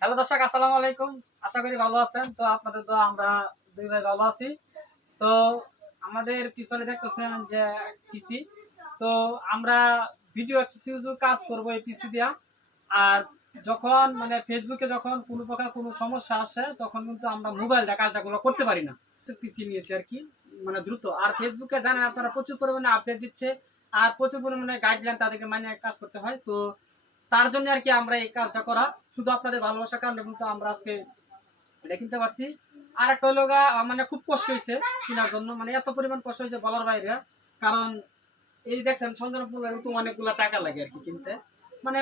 Hello দর্শক, আসসালামু আলাইকুম। আশা করি ভালো আছেন। তো আপনাদের তো আমরা দুই ভাই ভালো আছি। তো আমাদের পিছনে দেখতেছেন যে পিসি, তো আমরা ভিডিও কিছু কিছু কাজ করব এই পিসি দিয়া। আর যখন মানে ফেসবুকে যখন কোনো প্রকার কোনো সমস্যা আসে তখন কিন্তু আমরা মোবাইলটা কাজটাগুলো করতে পারি না। তো পিসি নিয়েছি আর কি, মানে দ্রুত। আর ফেসবুকে জানেন আপনারা প্রচুর পরিমাণে আপডেট দিচ্ছে, আর প্রচুর পরিমাণে গাইডলাইন তাদেরকে মানে কাজ করতে হয়। তো তার জন্য আর কি আমরা এই কাজটা করা, শুধু আপনাদের ভালোবাসার কারণে কিন্তু আমরা আজকে এটা কিনতে পারছি। আর একটা হলো মানে খুব কষ্ট হয়েছে কেনার জন্য, মানে এত পরিমাণ কষ্ট হয়েছে বলার বাইরে। কারণ এই দেখছেন সঞ্জনপুরের তো অনেকগুলো টাকা লাগে আর কি কিনতে, মানে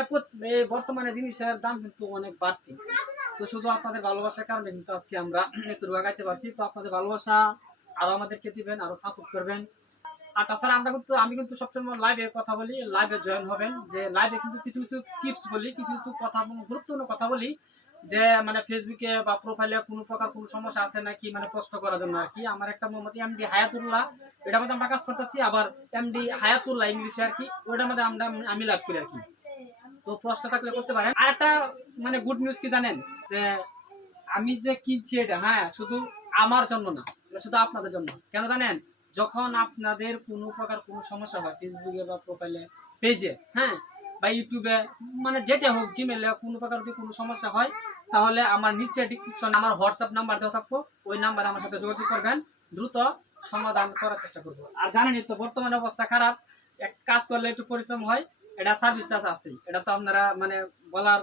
এই বর্তমানে জিনিসের দাম কিন্তু অনেক বাড়তি। তো শুধু আপনাদের ভালোবাসার কারণে কিন্তু আজকে আমরা একটু আগাইতে পারছি। তো আপনাদের ভালোবাসা আরো আমাদেরকে দিবেন, আরো সাপোর্ট করবেন। আর তাছাড়া আমি কিন্তু সবসময় লাইভে কথা বলি, লাইভে জয়েন হবেন। যে লাইভে কিন্তু কিছু কিছু টিপস বলি, কিছু কিছু কথা, গুরুত্বপূর্ণ কথা বলি, যে মানে ফেসবুকে বা প্রোফাইলে কোনো প্রকার কোনো সমস্যা আছে নাকি, মানে প্রশ্ন করার জন্য আর কি। আমার একটা মোহাম্মদ এমডি হায়াতুল্লাহ, এটার মধ্যে আমরা কাজ করতেছি। আবার এমডি হায়াতুল্লাহ ইংলিশে আর কি, ওইটার মধ্যে আমি লাইভ করি আর কি। তো প্রশ্ন থাকলে করতে পারেন। আর একটা মানে গুড নিউজ কি জানেন, যে আমি যে কিনছি এটা, হ্যাঁ, শুধু আমার জন্য না, এটা শুধু আপনাদের জন্য। কেন জানেন? যখন আপনাদের কোনো প্রকার কোনো সমস্যা হয় ফেসবুকে বা প্রোফাইলে, পেজে, হ্যাঁ, বা ইউটিউবে, মানে যেটা হোক, জিমেলে কোনো প্রকার যদি কোনো সমস্যা হয়, তাহলে আমার নিচে ডিসক্রিপশন আমার হোয়াটসঅ্যাপ নাম্বার দেওয়া থাকবো, ওই নাম্বারে আমার সাথে যোগাযোগ করবেন। দ্রুত সমাধান করার চেষ্টা করবো। আর জানেনই তো বর্তমানে অবস্থা খারাপ, এক কাজ করলে একটু পরিশ্রম হয়, এটা সার্ভিস চার্জ আছে, এটা তো আপনারা মানে বলার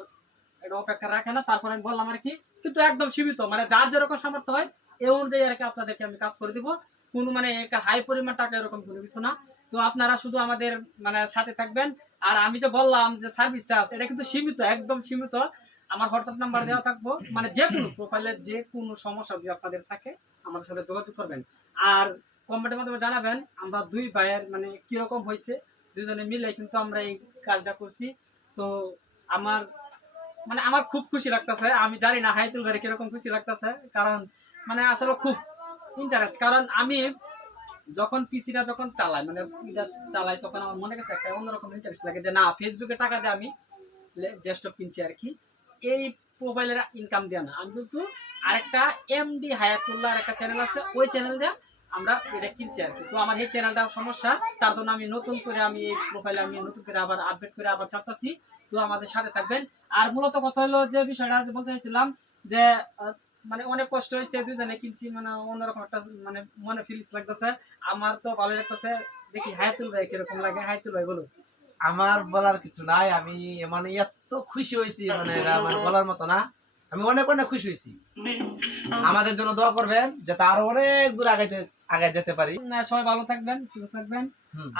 এটা অপেক্ষা রাখে না। তারপরে আমি বললাম আর কি, কিন্তু একদম সীমিত, মানে যার যেরকম সামর্থ্য হয় এই অনুযায়ী আর কি আপনাদেরকে আমি কাজ করে দিব। কোনো মানে হাই পরিমাণ টাকা এরকম কোনো কিছু না। তো আপনারা শুধু আমাদের মানে সাথে থাকবেন। আর আমি যে বললাম যে সার্ভিস চার্জ, এটা কিন্তু সীমিত, একদম সীমিত। আমার হোয়াটসঅ্যাপ নাম্বার দেওয়া থাকবো, মানে যে কোনো প্রোফাইলের যে কোনো সমস্যা যদি আপনাদের থাকে আমাদের সাথে যোগাযোগ করবেন। আর কমেন্টের মাধ্যমে জানাবেন আমরা দুই ভাইয়ের মানে কিরকম হয়েছে, দুজনে মিলে কিন্তু আমরা এই কাজটা করছি। তো আমার মানে আমার খুব খুশি লাগতেছে। আমি জানি না হাইতুল ভাই কিরকম খুশি লাগতেছে, কারণ মানে আসলে খুব ইন্টারেস্ট। কারণ আমি যখন পিসিটা যখন চালাই, মানে এটা চালাই, তখন আমার মনে কাছে একটা অন্যরকম ইন্টারেস্ট লাগে যে না, ফেসবুকে টাকা দিয়ে আমি ডেস্কটপ কিনছি আর কি। এই মোবাইলের ইনকাম দেওয়া না, আমি কিন্তু আরেকটা এমডি হায়াতুল্লাহ একটা চ্যানেল আছে, ওই চ্যানেল দিয়ে আমরা এটা কিনছি আর কি। তো আমার এই চ্যানেলটা সমস্যা, তার জন্য আমি নতুন করে আমি এই প্রোফাইলে আমি নতুন করে আবার আপডেট করে আবার চাপতাছি। তো আমাদের সাথে থাকবেন। আর মূলত কথা হলো যে বিষয়টা বলতে চাইছিলাম, যে মানে অনেক কষ্ট হয়েছে, দুজনে কিনছি, মানে অন্যরকম একটা মানে মনে ফিলিংস লাগতেছে। আমার তো ভালো লাগতেছে। দেখি হায়াতুল ভাই কিরকম লাগে। হায়াতুল ভাই বলুন। আমার বলার কিছু নাই। আমি মানে এত খুশি হয়েছি, মানে এটা মানে বলার মতো না। আমি অনেক অনেক খুশি হয়েছি। আমাদের জন্য দোয়া করবেন যাতে আরো অনেক দূর আগে যেতে পারি। সবাই ভালো থাকবেন, সুস্থ থাকবেন,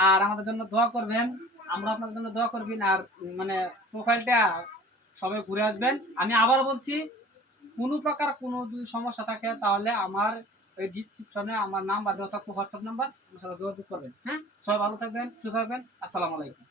আর আমাদের জন্য দোয়া করবেন। আমরা আপনাদের জন্য দোয়া করবেন। আর মানে প্রোফাইলটা সবাই ঘুরে আসবেন। আমি আবার বলছি, কোনো প্রকার কোনো যদি সমস্যা থাকে তাহলে আমার এই ডিসক্রিপশনে আমার নাম্বার দেওয়া থাকবে, হোয়াটসঅ্যাপ নাম্বার, আমার সাথে যোগাযোগ করবেন। হ্যাঁ, সবাই ভালো থাকবেন, সুস্থ থাকবেন। আসসালামু আলাইকুম।